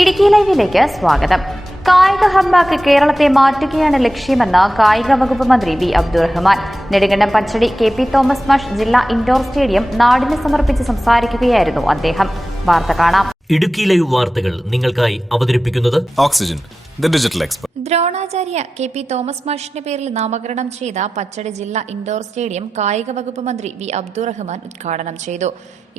ഇടുക്കി ലൈവിലേക്ക് സ്വാഗതം. കായിക ഹബ്ബാക്കി കേരളത്തെ മാറ്റുകയാണ് ലക്ഷ്യമെന്ന് കായിക വകുപ്പ് മന്ത്രി വി അബ്ദുറഹ്മാൻ. നെടുങ്കണ്ടം പച്ചടി കെ.പി. തോമസ് മാഷ് ജില്ലാ ഇൻഡോർ സ്റ്റേഡിയം നാടിന് സമർപ്പിച്ച് സംസാരിക്കുകയായിരുന്നു അദ്ദേഹം. വാർത്ത കാണാം. ഇടുക്കി ലൈവ് വാർത്തകൾ നിങ്ങൾക്കായി അവതരിപ്പിക്കുന്നത് oxygen, the digital expert. Dronacharya K P. Thomas മാഷിന്റെ പേരിൽ നാമകരണം ചെയ്ത പച്ചടി ജില്ലാ ഇൻഡോർ സ്റ്റേഡിയം കായിക വകുപ്പ് മന്ത്രി വി അബ്ദുറഹ്മാൻ ഉദ്ഘാടനം ചെയ്തു.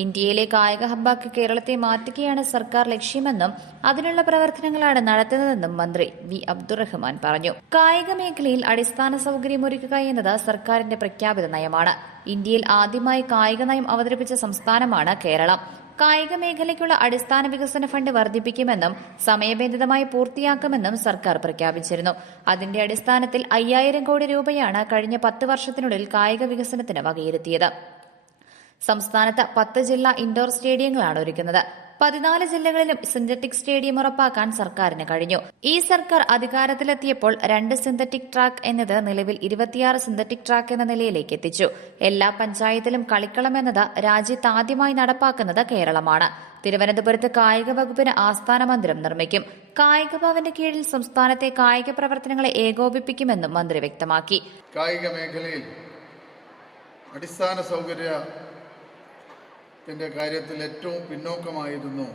ഇന്ത്യയിലെ കായിക ഹബ്ബാക്കി കേരളത്തെ മാറ്റുകയാണ് സർക്കാർ ലക്ഷ്യമെന്നും അതിനുള്ള പ്രവർത്തനങ്ങളാണ് നടത്തുന്നതെന്നും മന്ത്രി വി അബ്ദുറഹ്മാൻ പറഞ്ഞു. കായിക മേഖലയിൽ അടിസ്ഥാന സൌകര്യമൊരുക്കുക എന്നത് സർക്കാരിന്റെ പ്രഖ്യാപിത നയമാണ്. ഇന്ത്യയിൽ ആദ്യമായി കായിക നയം അവതരിപ്പിച്ച സംസ്ഥാനമാണ് കേരളം. കായിക മേഖലയ്ക്കുള്ള അടിസ്ഥാന വികസന ഫണ്ട് വർദ്ധിപ്പിക്കുമെന്നും സമയബന്ധിതമായി പൂർത്തിയാക്കുമെന്നും സർക്കാർ പ്രഖ്യാപിച്ചിരുന്നു. അതിന്റെ അടിസ്ഥാനത്തിൽ 5000 കോടി രൂപയാണ് കഴിഞ്ഞ 10 വർഷത്തിനുള്ളിൽ കായിക വികസനത്തിന് വകയിരുത്തിയത്. സംസ്ഥാനത്ത് 10 ജില്ലാ ഇൻഡോർ സ്റ്റേഡിയങ്ങളാണ് ഒരുക്കുന്നത്. 14 ജില്ലകളിലും സിന്തറ്റിക് സ്റ്റേഡിയം ഉറപ്പാക്കാൻ സർക്കാരിന് കഴിഞ്ഞു. ഈ സർക്കാർ അധികാരത്തിലെത്തിയപ്പോൾ 2 സിന്തറ്റിക് ട്രാക്ക് എന്നത് നിലവിൽ 26 സിന്തറ്റിക് ട്രാക്ക് എന്ന നിലയിലേക്ക് എത്തിച്ചു. എല്ലാ പഞ്ചായത്തിലും കളിക്കളം എന്നത് രാജ്യത്ത് ആദ്യമായി നടപ്പാക്കുന്നത് കേരളമാണ്. തിരുവനന്തപുരത്ത് കായിക വകുപ്പിന് ആസ്ഥാന മന്ദിരം നിർമ്മിക്കും. കായിക ഭവന്റെ കീഴിൽ സംസ്ഥാനത്തെ കായിക പ്രവർത്തനങ്ങളെ ഏകോപിപ്പിക്കുമെന്നും മന്ത്രി വ്യക്തമാക്കി. കായിക മേഖലയിൽ അടിസ്ഥാന സൗകര്യത്തിന്റെ കാര്യത്തിൽ ഏറ്റവും പിന്നോക്കമായിരുന്നു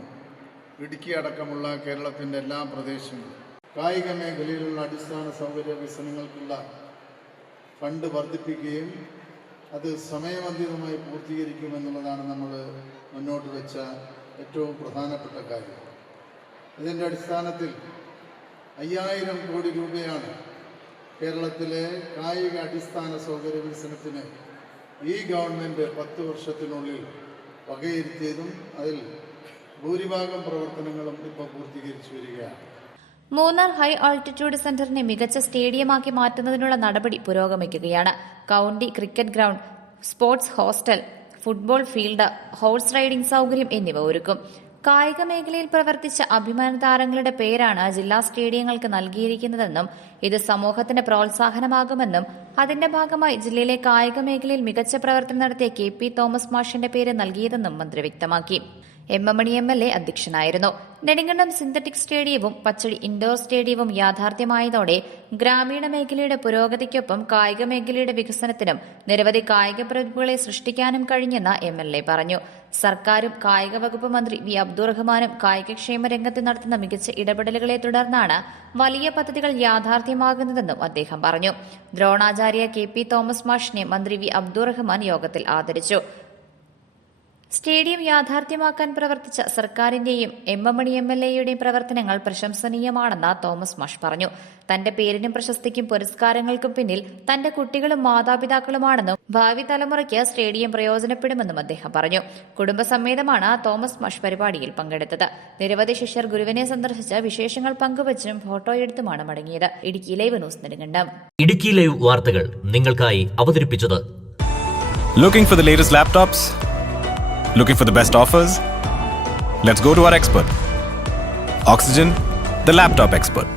ഇടുക്കി അടക്കമുള്ള കേരളത്തിൻ്റെ എല്ലാ പ്രദേശങ്ങളും. കായിക മേഖലയിലുള്ള അടിസ്ഥാന സൗകര്യ വികസനങ്ങൾക്കുള്ള ഫണ്ട് വർദ്ധിപ്പിക്കുകയും അത് സമയബന്ധിതമായി പൂർത്തീകരിക്കുമെന്നുള്ളതാണ് നമ്മൾ മുന്നോട്ട് വെച്ച ഏറ്റവും പ്രധാനപ്പെട്ട കാര്യം. ഇതിൻ്റെ അടിസ്ഥാനത്തിൽ 5000 കോടി രൂപയാണ് കേരളത്തിലെ കായിക അടിസ്ഥാന സൗകര്യ വികസനത്തിന് ഈ ഗവൺമെൻറ് 10 വർഷത്തിനുള്ളിൽ വകയിരുത്തിയതും അതിൽ ഭൂരിഭാഗം പ്രവർത്തനങ്ങളും ഇപ്പോൾ പൂർത്തീകരിച്ചു വരികയാണ്. മൂന്നാർ ഹൈ ആൾട്ടിറ്റ്യൂഡ് സെന്ററിനെ മികച്ച സ്റ്റേഡിയമാക്കി മാറ്റുന്നതിനുള്ള നടപടി പുരോഗമിക്കുകയാണ്. County cricket ground, sports hostel, football field, horse riding സൌകര്യം എന്നിവ ഒരുക്കും. കായിക മേഖലയിൽ പ്രവർത്തിച്ച അഭിമാന താരങ്ങളുടെ പേരാണ് ജില്ലാ സ്റ്റേഡിയങ്ങൾക്ക് നൽകിയിരിക്കുന്നതെന്നും ഇത് സമൂഹത്തിന് പ്രോത്സാഹനമാകുമെന്നും അതിന്റെ ഭാഗമായി ജില്ലയിലെ കായിക മേഖലയിൽ മികച്ച പ്രവർത്തനം നടത്തിയ കെ.പി. തോമസ് മാഷിന്റെ പേര് നൽകിയതെന്നും മന്ത്രി വ്യക്തമാക്കി. എം. മണി എം.എൽ.എ. അധ്യക്ഷനായിരുന്നു. നെടുങ്കണ്ടം സിന്തറ്റിക് സ്റ്റേഡിയവും പച്ചടി ഇൻഡോർ സ്റ്റേഡിയവും യാഥാർത്ഥ്യമായതോടെ ഗ്രാമീണ മേഖലയുടെ പുരോഗതിക്കൊപ്പം കായിക മേഖലയുടെ വികസനത്തിനും നിരവധി കായിക പ്രതിഭകളെ സൃഷ്ടിക്കാനും കഴിഞ്ഞെന്ന് എം.എൽ.എ. പറഞ്ഞു. സർക്കാരും കായിക വകുപ്പ് മന്ത്രി വി അബ്ദുറഹ്മാനും കായികക്ഷേമ രംഗത്ത് നടത്തുന്ന മികച്ച ഇടപെടലുകളെ തുടർന്നാണ് വലിയ പദ്ധതികൾ യാഥാർത്ഥ്യമാകുന്നതെന്നും അദ്ദേഹം പറഞ്ഞു. ദ്രോണാചാര്യ കെ.പി. തോമസ് മാഷിനെ മന്ത്രി വി അബ്ദുറഹ്മാൻ യോഗത്തിൽ ആദരിച്ചു. സ്റ്റേഡിയം യാഥാർത്ഥ്യമാക്കാൻ പ്രവർത്തിച്ച സർക്കാരിന്റെയും എം. മണി എം.എൽ.എയുടെയും പ്രവർത്തനങ്ങൾ പ്രശംസനീയമാണെന്ന് തോമസ് മാഷ് പറഞ്ഞു. തന്റെ പേരിനും പ്രശസ്തിക്കും പുരസ്കാരങ്ങൾക്കും പിന്നിൽ തന്റെ കുട്ടികളും മാതാപിതാക്കളുമാണെന്നും ഭാവി തലമുറയ്ക്ക് സ്റ്റേഡിയം പ്രയോജനപ്പെടുമെന്നും അദ്ദേഹം പറഞ്ഞു. കുടുംബസമേതമാണ് തോമസ് മാഷ് പരിപാടിയിൽ പങ്കെടുത്തത്. നിരവധി ശിഷ്യർ ഗുരുവിനെ സന്ദർശിച്ച് വിശേഷങ്ങൾ പങ്കുവച്ചും ഫോട്ടോയെടുത്തുമാണ് മടങ്ങിയത്. Idukki live news Nedumkandam. Idukki live വാർത്തകൾ നിങ്ങൾക്കായി അവതരിപ്പിച്ചത് Looking for the latest laptops? Looking for the best offers? Let's go to our expert. Oxygen, the laptop expert.